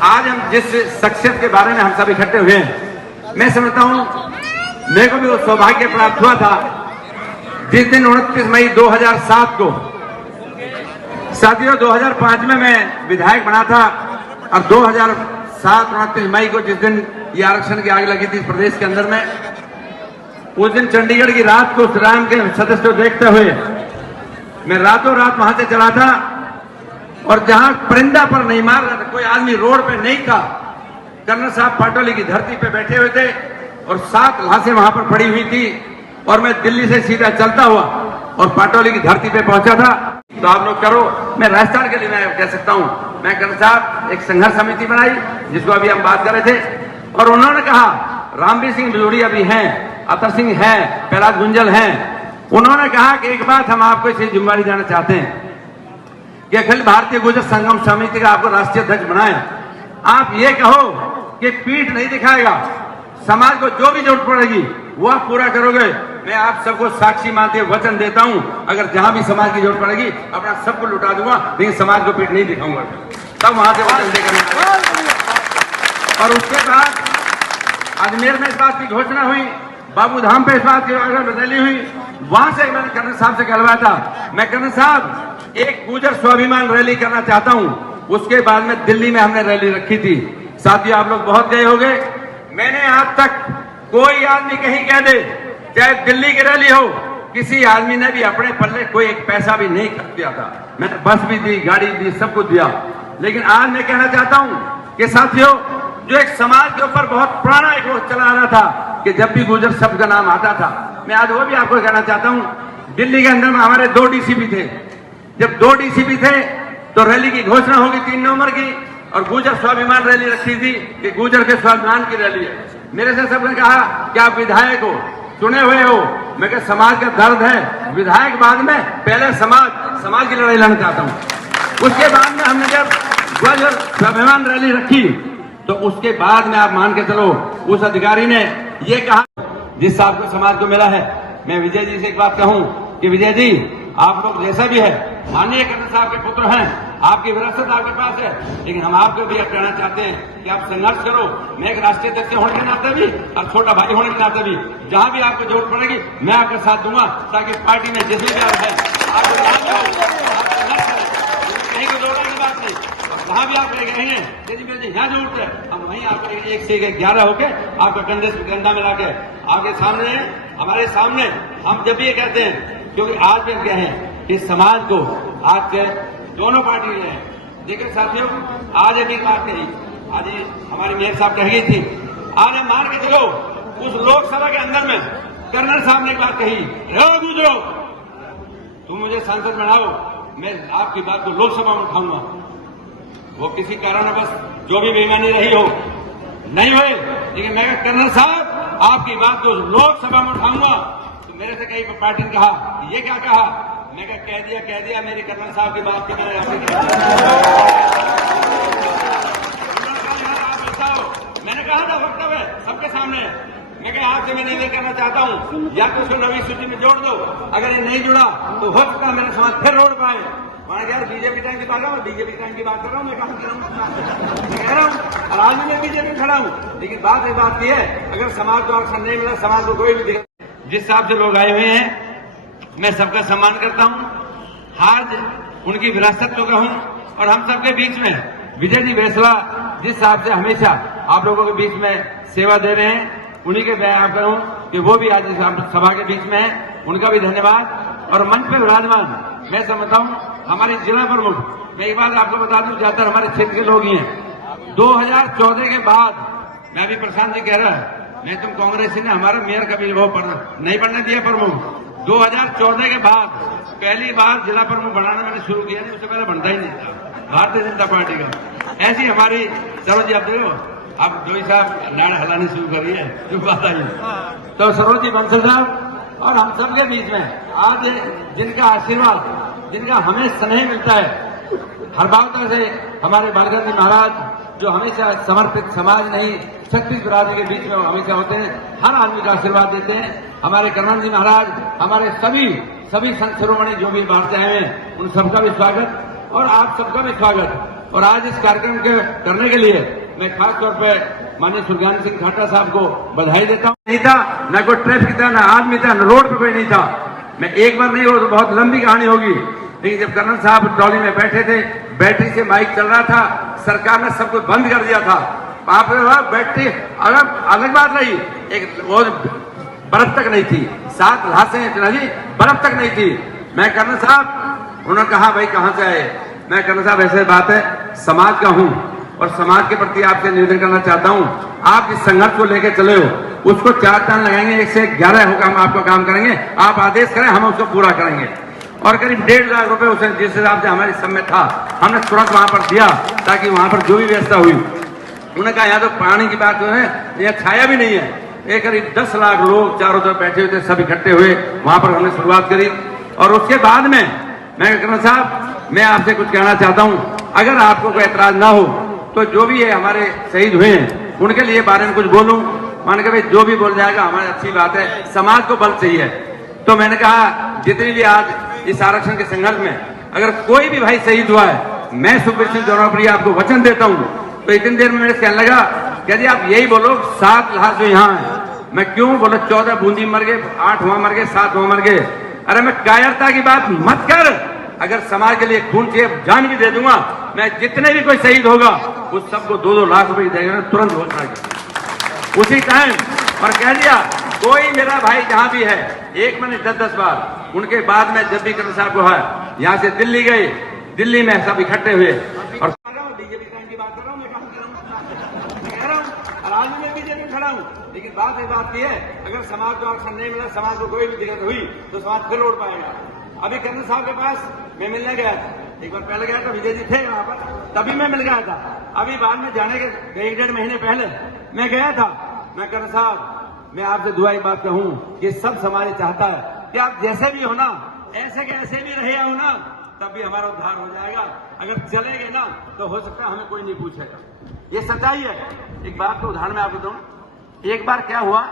आज हम जिस शख्सियत के बारे में हम सब इकट्ठे हुए हैं, मैं समझता हूं मेरे को भी वो सौभाग्य प्राप्त हुआ था जिस दिन 29 मई 2007 को, साथियों 2005 में मैं विधायक बना था और 2007 29 मई को जिस दिन ये आरक्षण की आग लगी थी प्रदेश के अंदर में, उस दिन चंडीगढ़ की रात को राम के सदस्य को देखते हुए मैं रातों रात वहां से चला था और जहां परिंदा पर नहीं मार रहा था, कोई आदमी रोड पे नहीं था, कर्नल साहब पाटोली की धरती पे बैठे हुए थे और 7 लाशें वहां पर पड़ी हुई थी और मैं दिल्ली से सीधा चलता हुआ और पाटोली की धरती पे पहुंचा था। तो आप लोग करो, मैं राजस्थान के लिए मैं कह सकता हूं, मैं कर्नल साहब एक संघर्ष समिति बनाई जिसको अभी हम बात कर रहे थे और उन्होंने कहा रामवीर सिंह बिलोड़िया भी हैं, अतर सिंह हैं, प्रहलाद गुंजल हैं, उन्होंने कहा कि एक बात हम आपको इसे जिम्मेदारी देना चाहते हैं कि अखिल भारतीय गुर्जर संगम समिति का आपको राष्ट्रीय अध्यक्ष बनाए। आप ये कहो कि पीठ नहीं दिखाएगा, समाज को जो भी जरूरत पड़ेगी वो आप पूरा करोगे। मैं आप सबको साक्षी मानते वचन देता हूं, अगर जहां भी समाज की जरूरत पड़ेगी अपना सबको लुटा दूंगा, लेकिन समाज को पीठ नहीं दिखाऊंगा। तब वहां से वचन देकर और उसके बाद अजमेर में इस बात की घोषणा हुई, बाबू धाम पे इस बात की रैली हुई, वहां से मैंने कर्नल साहब से कहलवाया था, मैं कर्नल साहब एक गुर्जर स्वाभिमान रैली करना चाहता हूं। उसके बाद में दिल्ली में हमने रैली रखी थी। साथियों आप लोग बहुत गए होंगे, मैंने आज तक कोई आदमी कहीं कह दे, चाहे दिल्ली की रैली हो, किसी आदमी ने भी अपने पल्ले कोई एक पैसा भी नहीं खर्च किया था। मैंने बस भी दी, गाड़ी दी, सब कुछ दिया। लेकिन आज मैं कहना चाहता हूं कि साथियों, जो एक समाज के ऊपर बहुत पुराना एक वो चला आ रहा था कि जब भी गुर्जर शब्द का नाम आता था, मैं आज वो भी आपको कहना चाहता हूं। दिल्ली के अंदर में हमारे 2 डीसीपी थे, जब 2 डीसीपी थे तो रैली की घोषणा होगी 3 नवंबर की और गुर्जर स्वाभिमान रैली रखी थी कि गुर्जर के स्वाभिमान की रैली है। मेरे से सबने कहा कि आप विधायक हो, चुने हुए हो, मैं कहा समाज का दर्द है, विधायक बाद में, पहले समाज की लड़ाई लड़ना चाहता हूं। उसके बाद में हमने जब गुर्जर स्वाभिमान रैली रखी तो उसके बाद में आप मान के चलो उस अधिकारी ने ये कहा जिस साहब को समाज को मिला है। मैं विजय जी से एक बात कहूं कि विजय जी आप लोग जैसा भी है, माननीय कर्नल साहब के पुत्र हैं, आपकी विरासत आपके पास है, लेकिन हम आपको भी कहना चाहते हैं कि आप संघर्ष करो। मैं एक राष्ट्रीय अध्यक्ष होने के नाते भी और छोटा भाई होने के नाते भी जहां भी आपको जरूरत पड़ेगी मैं आपका साथ दूंगा, ताकि पार्टी में जिसमें भी आप है कहीं को जोड़ने की बात नहीं, जहां भी आप रह गए हैं यदि यहाँ जरूरत है हम वहीं आपको 1 से 11 होके आपका कंधे से कंधा मिला के आपके सामने हमारे सामने हम जब भी ये कहते हैं, क्योंकि आज भी कहे हैं कि समाज को आज के दोनों पार्टी हैं। देखिए साथियों, आज एक बात कही, आज हमारी मेयर साहब कह गई थी, आज मान के चलो उस लोकसभा के अंदर में कर्नल साहब ने एक बात कही, गुजरो तुम मुझे सांसद बनाओ, मैं आपकी बात को लोकसभा में उठाऊंगा। वो किसी कारणवश जो भी बेईमानी रही हो नहीं हुए, लेकिन मैं कर्नल साहब आपकी बात को लोकसभा में उठाऊंगा। मेरे से कई पार्टी ने कहा, ये क्या कहा? मैं कह दिया मेरी कर्नल साहब की बात की मैंने आपसे मैंने कहा था वक्तव्य सबके सामने, मैं कहा आपसे मैं नहीं करना चाहता हूं, या तो उसको नवी सूची में जोड़ दो, अगर ये नहीं जुड़ा तो हो सकता मेरा समाज फिर रोड पाए। मैंने कहा बीजेपी टाइम की बात कर रहा हूँ, बीजेपी टाइम की बात कर रहा हूँ, मैं कह रहा हूँ और आज मैं बीजेपी खड़ा हूँ। लेकिन बात ये बात की है, अगर समाज को आरक्षण नहीं मिला, समाज को कोई भी जिस हिसाब से लोग आए हुए हैं मैं सबका सम्मान करता हूं, आज उनकी विरासत को कहूं और हम सबके बीच में विजय जी बेसला जिस हिसाब से हमेशा आप लोगों के बीच में सेवा दे रहे हैं, उन्हीं के मैं आप कहूं कि वो भी आज सभा के बीच में है, उनका भी धन्यवाद। और मंच पे विराजमान मैं समझता हूं हमारे जिला प्रमुख, मैं एक बात आपको बता दूं, ज्यादातर हमारे क्षेत्र के लोग ही हैं। 2014 के बाद मैं भी प्रशांत जी कह रहा है, मैं तुम कांग्रेसी ने हमारा मेयर कभी वो नहीं बनने दिया प्रमुख। 2014 के बाद पहली बार जिला प्रमुख बनाना मैंने शुरू किया, नहीं उससे पहले बनता ही नहीं था भारतीय जनता पार्टी का। ऐसी हमारी सरोज जी, आप देखो अब जोई साहब लाड़ हलानी शुरू करी है, जो बात आई तो सरोज जी बंसल साहब और हम सबके बीच में आज जिनका आशीर्वाद, जिनका हमें स्नेह मिलता है हर भावता से, हमारे बालगंज जी महाराज जो हमेशा समर्पित समाज नहीं शक्ति बिरादरी के बीच में हमेशा होते हैं, हर आदमी का आशीर्वाद देते हैं। हमारे कर्नल जी महाराज, हमारे सभी संत शिरोमणि जो भी बाहर से आए हैं, उन सबका भी स्वागत और आप सबका भी स्वागत। और आज इस कार्यक्रम के करने के लिए मैं खास तौर पे माननीय सुरगान सिंह खाटा साहब को बधाई देता हूँ। नहीं था, न कोई ट्रैफिक था, न आदमी था, न रोड पे कोई नहीं था। मैं एक बार नहीं, वो तो बहुत लंबी कहानी होगी, लेकिन जब कर्नल साहब ट्रॉली में बैठे थे, बैटरी से माइक चल रहा था, सरकार ने सब कुछ बंद कर दिया था। वहां पर बैटरी अलग बात रही, एक वो बर्फ तक नहीं थी, 7 लाशें जी बर्फ तक नहीं थी। मैं कर्नल साहब, उन्होंने कहा भाई कहां से आए? मैं कर्नल साहब ऐसे बात है, समाज का हूं और समाज के प्रति आपसे निवेदन करना चाहता हूं, आप जिस संघर्ष को लेकर चले हो उसको 4 चांद लगाएंगे, 1 से 11 होगा हम आपको काम करेंगे। आप आदेश करें, हम उसको पूरा करेंगे। और करीब 1.5 लाख रुपए उसे जिस हिसाब से हमारे सब में था, हमने तुरंत वहां पर दिया ताकि वहां पर जो भी व्यवस्था हुई। उन्होंने कहा यहाँ तो पानी की बात है, यहाँ छाया भी नहीं है। एक करीब 10 लाख लोग चारों तरफ बैठे हुए थे, सब इकट्ठे हुए, वहां पर हमने शुरुआत करी। और उसके बाद में मैं कर्नल साहब, मैं आपसे कुछ कहना चाहता हूं, अगर आपको कोई एतराज ना हो तो जो भी है हमारे शहीद हुए हैं उनके लिए बारे में कुछ बोलूं। मान के भाई जो भी बोल जाएगा हमारी अच्छी बात है, समाज को बल चाहिए। तो मैंने कहा जितनी भी आज इस आरक्षण के संघर्ष में अगर कोई भी भाई शहीद हुआ है, मैं सुखबीर सिंह जौनप्री आपको वचन देता हूं। तो इतनी देर में मेरे कहने लगा यदि आप यही बोलो 7 लाश जो यहाँ है, मैं क्यों बोला 14 बूंदी मर गए, 8 वहां मर गए, 7 वहां मर गए। अरे मैं कायरता की बात मत कर, अगर समाज के लिए खून चाहिए जान भी दे दूंगा। मैं जितने भी कोई शहीद होगा उस सबको 2-2 लाख रुपए देगा, तुरंत घोषणा की उसी टाइम। और कह दिया कोई मेरा भाई जहां भी है, एक मैंने 10-10 बार। उनके बाद में जब भी कर्नल साहब को है यहाँ से दिल्ली गए, दिल्ली में सब इकट्ठे हुए और बीजेपी की बात कर रहा हूँ, मैं कह रहा हूँ आज में बीजेपी में खड़ा हूँ। लेकिन बात एक बात की है, अगर समाज को आरक्षण नहीं मिला, समाज को कोई भी दिक्कत हुई तो समाज फिर लौट पाएगा। अभी कर्नल साहब के पास मैं मिलने गया था, एक बार पहले गया था, विजय जी थे वहां पर, तभी मैं मिल गया था। अभी बाद में जाने के 1-1.5 महीने पहले मैं गया था। मैं कर्नल साहब, मैं आपसे दुआ एक बात कहूं कि सब समाज चाहता है कि आप जैसे भी हो ना, ऐसे के ऐसे भी रहे हो ना, तब भी हमारा उद्धार हो जाएगा। अगर चलेंगे ना तो हो सकता है हमें कोई नहीं पूछेगा, ये सच्चाई है। एक बात का उदाहरण मैं आपको दूं, एक बार क्या हुआ,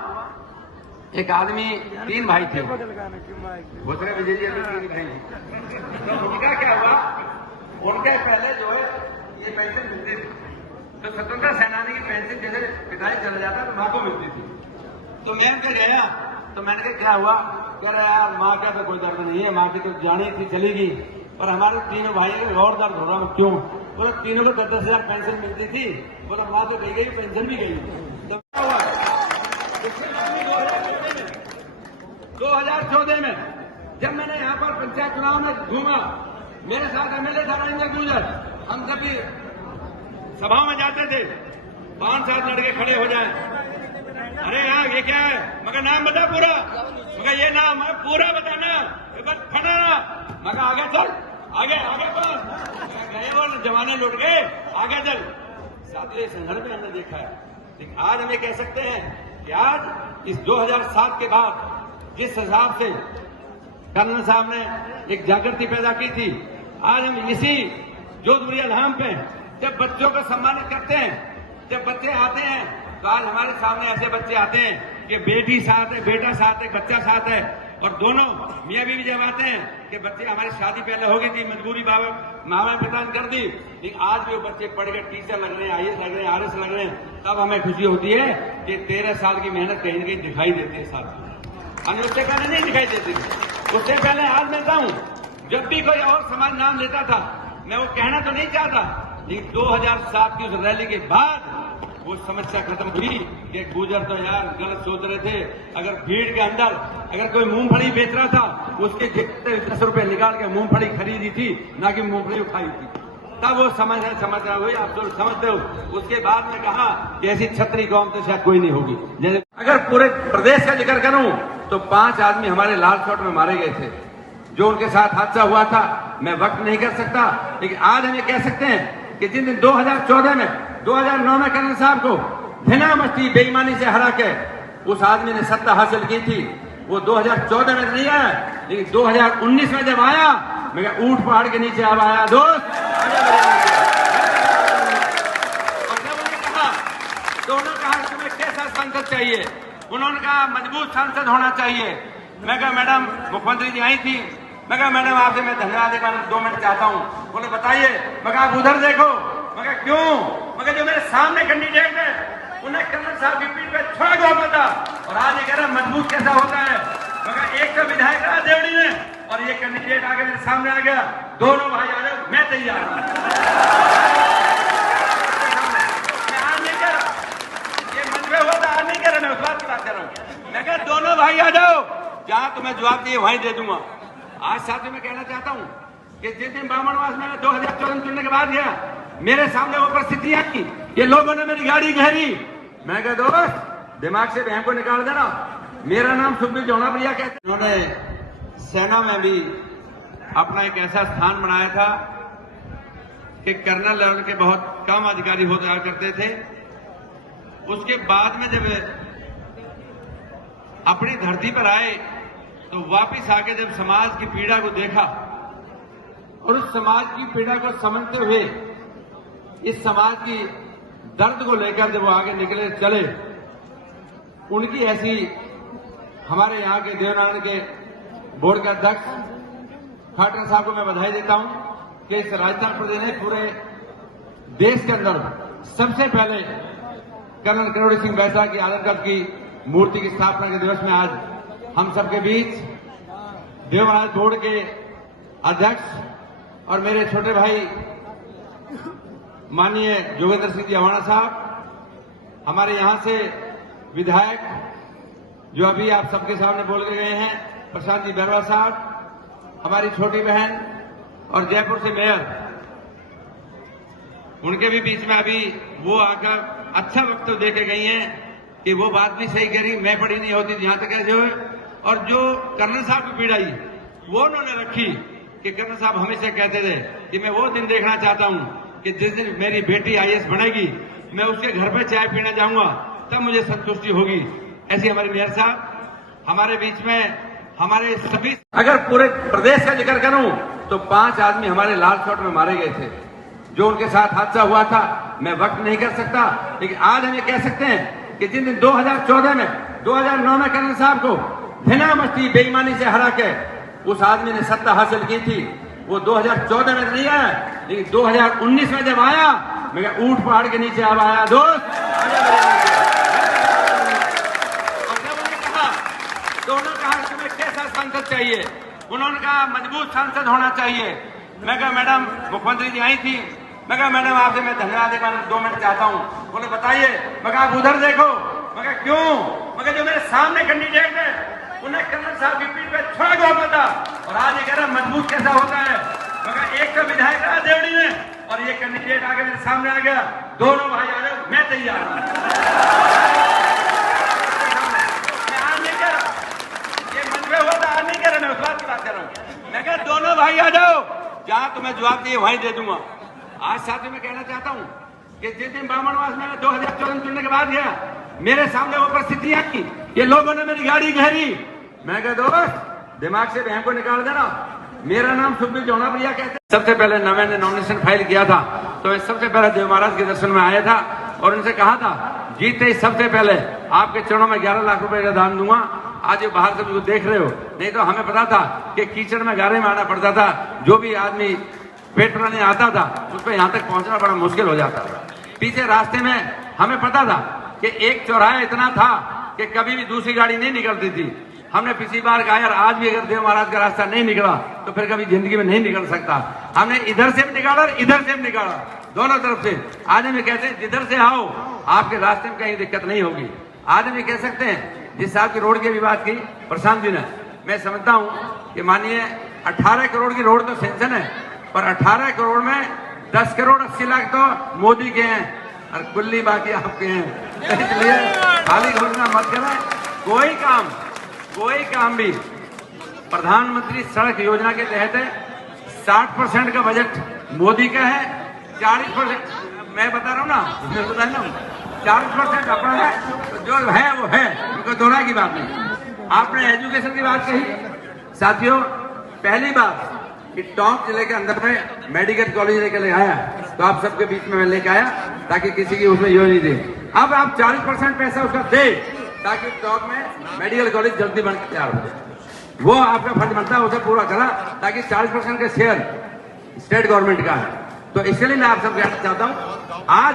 एक आदमी 3 भाई थे, दूसरे विजय जी 3 भाई। तो उनका क्या हुआ, उनके पहले जो है ये पेंशन मिलती थी, तो स्वतंत्रता सेनानी की पेंशन जैसे पिताजी चला जाता तो माँ को मिलती थी। तो मैं उनके गया, तो मैंने कहा क्या हुआ? कह रहा यार माँ का तो कोई दर्द नहीं है, माँ की तो जानी थी चलेगी, और हमारे 3 भाइयों को और दर्द हो रहा है। क्यों? बोला 3 को 10-10 हजार पेंशन मिलती थी, बोला माँ तो गई, पेंशन भी गई। तो क्या हुआ, 2014 में जब मैंने यहाँ पर पंचायत चुनाव में घूमा, मेरे साथ एमएलए था राजेंद्र गुर्जर, हम जब भी सभाओं में जाते थे 5-7 लड़के खड़े हो जाए, अरे यार ये क्या है, मगर नाम बता पूरा, मगर ये नाम है पूरा बताना, बस खड़ा ना, मगर आगे चल, आगे बढ़, गए वो जवाने लुट गए, आगे चल। साथियों संदर्भ में हमने देखा है, लेकिन आज हम ये कह सकते हैं कि आज इस 2007 के बाद जिस हिसाब से कर्नल साहब ने एक जागृति पैदा की थी, आज हम इसी जोधपुरिया धाम पे जब बच्चों को सम्मानित करते हैं, जब बच्चे आते हैं तो आज हमारे सामने ऐसे बच्चे आते हैं कि बेटी साथ है, बेटा साथ है, बच्चा साथ है, और दोनों मियाँ बीवी जब आते हैं कि बच्चे हमारी शादी पहले हो गई थी, मजबूरी माँ पिता ने कर दी, लेकिन आज भी वो बच्चे पढ़ कर टीचर लग रहे हैं, IAS लग रहे हैं, RS लग रहे हैं, तब हमें खुशी होती है कि 13 साल की मेहनत कहीं न कहीं दिखाई देती है साथ। हमें उससे पहले नहीं दिखाई देती, उससे पहले आज मिलता हूं, जब भी कोई और समाज नाम लेता था, मैं वो कहना तो नहीं चाहता, लेकिन 2007 की उस रैली के बाद वो समस्या खत्म हुई कि गुजर तो यार गलत सोच रहे थे। अगर भीड़ के अंदर अगर कोई मूंगफली बेच रहा था, उसके 10 रुपए निकाल के मूंगफली खरीदी थी, ना कि मूंगफली उठाई थी, तब वो समस्या हुई। आप तो समझते हो। उसके बाद में कहा कि ऐसी छतरी कौम तो शायद कोई नहीं होगी। जैसे अगर पूरे प्रदेश का जिक्र करूं तो 5 आदमी हमारे लाल चौक में मारे गए थे, जो उनके साथ हादसा हुआ था मैं वक्त नहीं कर सकता, लेकिन आज हम ये कह सकते हैं कि जिन दिन 2014 में 2009 में कर्नल साहब को बिना मस्ती बेईमानी से हरा के उस आदमी ने सत्ता हासिल की थी, वो 2014 में नहीं आया, लेकिन 2019 में जब आया, मैं ऊंट पहाड़ के नीचे अब आया दोस्त। और जब उन्होंने कहा तो उन्होंने कहा तुम्हें कैसा सांसद चाहिए, उन्होंने कहा मजबूत सांसद होना चाहिए। मैं कहा मैडम, मुख्यमंत्री जी आई थी, मैं कहा मैडम आपसे मैं धन्यवाद 2 मिनट चाहता हूँ। बोले बताइए। मगर आप उधर देखो। मगर क्यों? मगर जो मेरे सामने कैंडिडेट है उन्हें कर्नल साहब की पीठ पे थोड़ा गौरव था और आज ये कह रहा मजबूत कैसा होता है। मगर एक तो विधायक रहा देवड़ी में और ये कैंडिडेट आगे मेरे सामने आ गया। दोनों भाई आ जाओ, मैं तैयार हूं। मैं आज नहीं कह रहा, ये मंच में हुआ था, आज नहीं कह रहा, मैं उस बात की बात कर रहा हूं। मैं कह दोनों भाई आ जाओ, जहां तुम्हें जवाब दिए वहीं दे दूंगा। आज साथ में कहना चाहता हूं कि जिस दिन बामणवास में 2014 चुनने के बाद गया, मेरे सामने वो परिस्थिति आई, ये लोगों ने मेरी गाड़ी घेरी। मैं कह दोस्त दिमाग से बहम को निकाल देना। मेरा नाम सुखबीर जौनाप्रिया कहते। उन्होंने सेना में भी अपना एक ऐसा स्थान बनाया था कि कर्नल लेवल के बहुत कम अधिकारी हो जाया करते थे। उसके बाद में जब अपनी धरती पर आए तो वापिस आके जब समाज की पीड़ा को देखा और उस समाज की पीड़ा को समझते हुए इस समाज की दर्द को लेकर जब वो आगे निकले चले, उनकी ऐसी हमारे यहाँ के देवनारायण के बोर्ड के अध्यक्ष खाटकर साहब को मैं बधाई देता हूं कि इस राजस्थान प्रदेश ने पूरे देश के अंदर सबसे पहले कर्नल किरोड़ी सिंह बैसरा की आदरकद की मूर्ति की स्थापना के दिवस में आज हम सबके बीच देवराज बोर्ड के अध्यक्ष और मेरे छोटे भाई माननीय जोगेंद्र सिंह जी अवाना साहब, हमारे यहां से विधायक जो अभी आप सबके सामने बोल के गए हैं प्रशांत जी बैरवा साहब, हमारी छोटी बहन और जयपुर से मेयर, उनके भी बीच में अभी वो आकर अच्छा वक्तव्य दे के गई हैं कि वो बात भी सही करी, मैं पड़ी नहीं होती जहां तक ऐसे हुए। और जो कर्नल साहब की पीड़ाई वो उन्होंने रखी कि कर्नल साहब हमेशा कहते थे कि मैं वो दिन देखना चाहता हूं कि जिस दिन मेरी बेटी आईएएस बनेगी मैं उसके घर पे चाय पीने जाऊंगा, तब मुझे संतुष्टि होगी। ऐसी हमारे मेयर साहब हमारे बीच में, हमारे सभी, अगर पूरे प्रदेश का जिक्र करूं तो 5 आदमी हमारे लाल चौक में मारे गए थे। जो उनके साथ हादसा हुआ था मैं वक्त नहीं कर सकता, लेकिन आज हम ये कह सकते हैं कि जिन दिन 2014 में 2009 में कर्नल साहब को धिना मस्ती बेईमानी से हरा के उस आदमी ने सत्ता हासिल की थी, वो 2014 में नहीं आया, लेकिन 2019 में जब आया मैं ऊंट पहाड़ के नीचे अब आया दोस्त। और जब उन्होंने कहा तो उन्होंने कहा तुम्हें कैसा सांसद चाहिए, उन्होंने कहा मजबूत सांसद होना चाहिए। मैं कहा मैडम, मुख्यमंत्री जी आई थी, मैं कहा मैडम आपसे मैं धन्यवाद देना 2 मिनट चाहता हूँ। बोले बताइए। मगर आप उधर देखो। मगर क्यों? मगर जो मेरे सामने कैंडिडेट है उन्हें कर्नल साहब की पीठ पे थोड़ा गौरव था और आज ये कह रहा मजबूत कैसा होता है। मगर एक तो विधायक रहा देवड़ी में और ये कैंडिडेट आगे मेरे सामने आ गया। दोनों भाई आ जाओ, मैं तैयार हूं। मैं आज नहीं कह रहा, ये मंच में हुआ था, आज नहीं कह रहा, मैं उस बात की बात कर रहा हूं। मैं कह दोनों भाई आ जाओ, जहां तुम्हें जवाब दिए वहीं दे दूंगा। आज साथ में कहना चाहता हूं कि जिस दिन बामणवास में 2014 चुनने के बाद गया, मेरे सामने वो परिस्थिति आई, ये लोगों ने मेरी गाड़ी घेरी। मैं कह दोस्त दिमाग से बहम को निकाल देना। मेरा नाम सुखबीर जौनाप्रिया कहते हैं। सबसे पहले मैंने नॉमिनेशन फाइल किया था तो मैं सबसे पहले देव महाराज के दर्शन में आया था और उनसे कहा था जीते ही सबसे पहले आपके चरणों में 11 लाख रुपए का दान दूंगा। आज ये बाहर से मुझको देख रहे हो, नहीं तो हमें पता था कि कीचड़ में गारे में आना पड़ता था। जो भी आदमी पेट भरने आता था उसको यहाँ तक पहुंचना बड़ा मुश्किल हो जाता था। पीछे रास्ते में हमें पता था कि एक चौराहा इतना था कि कभी भी दूसरी गाड़ी नहीं निकलती थी। हमने पिछली बार कहा यार आज भी अगर देव महाराज का रास्ता नहीं निकला तो फिर कभी जिंदगी में नहीं निकल सकता। हमने इधर से भी निकाला और इधर से भी निकाला, दोनों तरफ से। आज हम कहते हैं जिधर से आओ आपके रास्ते में कहीं दिक्कत नहीं होगी। आज हम कह सकते हैं जिस साहब की रोड की भी बात की प्रशांत जी ने, मैं समझता हूँ कि मानिए 18 करोड़ की रोड तो सेंक्शन है, पर 18 करोड़ में 10 करोड़ 80 लाख तो मोदी के हैं और कुल्ली बाकी आपके हैं। इसलिए खाली घोषणा मत करें। कोई काम भी प्रधानमंत्री सड़क योजना के तहत 60% का बजट मोदी का है, 40% मैं बता रहा हूँ ना, इसमें बताया ना 40% अपना है, तो जो है वो है, उनको दोहरा की बात नहीं। आपने एजुकेशन की बात कही साथियों, पहली बात कि टोंक जिले के अंदर में मेडिकल कॉलेज लेकर ले आया तो आप सबके बीच में मैं लेकर आया ताकि किसी की उसमें यो नहीं दे। अब आप 40% पैसा उसका दे ताकि टोंक में मेडिकल कॉलेज जल्दी बनकर तैयार हो जाए। वो आपका फर्ज बनता है उसे पूरा करा ताकि 40% के शेयर स्टेट गवर्नमेंट का है। तो इसलिए मैं आप सबको कहना चाहता हूं, आज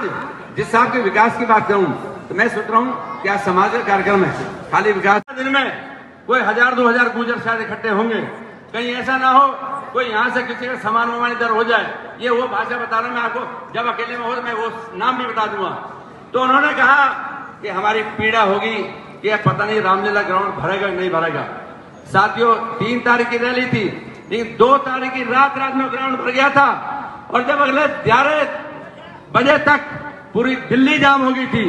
जिस साहब के विकास की बात करूं तो मैं सोच रहा हूं कि आज समाज का कार्यक्रम है, खाली विकास दिन में कोई 1000-2000 गुजर शायद इकट्ठे होंगे, कहीं ऐसा ना हो कोई यहां से किसी का सामान वामान इधर हो जाए। ये वो भाषा बता रहा हूं मैं आपको, जब अकेले में हो तो मैं वो नाम भी बता दूंगा। तो उन्होंने कहा कि हमारी पीड़ा होगी कि पता नहीं रामलीला ग्राउंड भरेगा नहीं भरेगा। साथियों 3 तारीख की रैली थी, लेकिन 2 तारीख की रात में ग्राउंड भर गया था, और जब अगले 11 बजे तक पूरी दिल्ली जाम हो गई थी।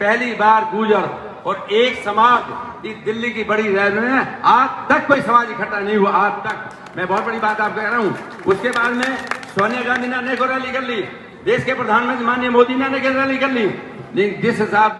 पहली बार गुजर और एक समाज इस दिल्ली की बड़ी रैली में आज तक कोई समाज इकट्ठा नहीं हुआ, आज तक। मैं बहुत बड़ी बात आपको कह रहा हूं। उसके बाद में सोनिया गांधी ने अनेकों रैली कर ली, देश के प्रधानमंत्री माननीय मोदी ने अनेक रैली कर ली, लेकिन जिस हिसाब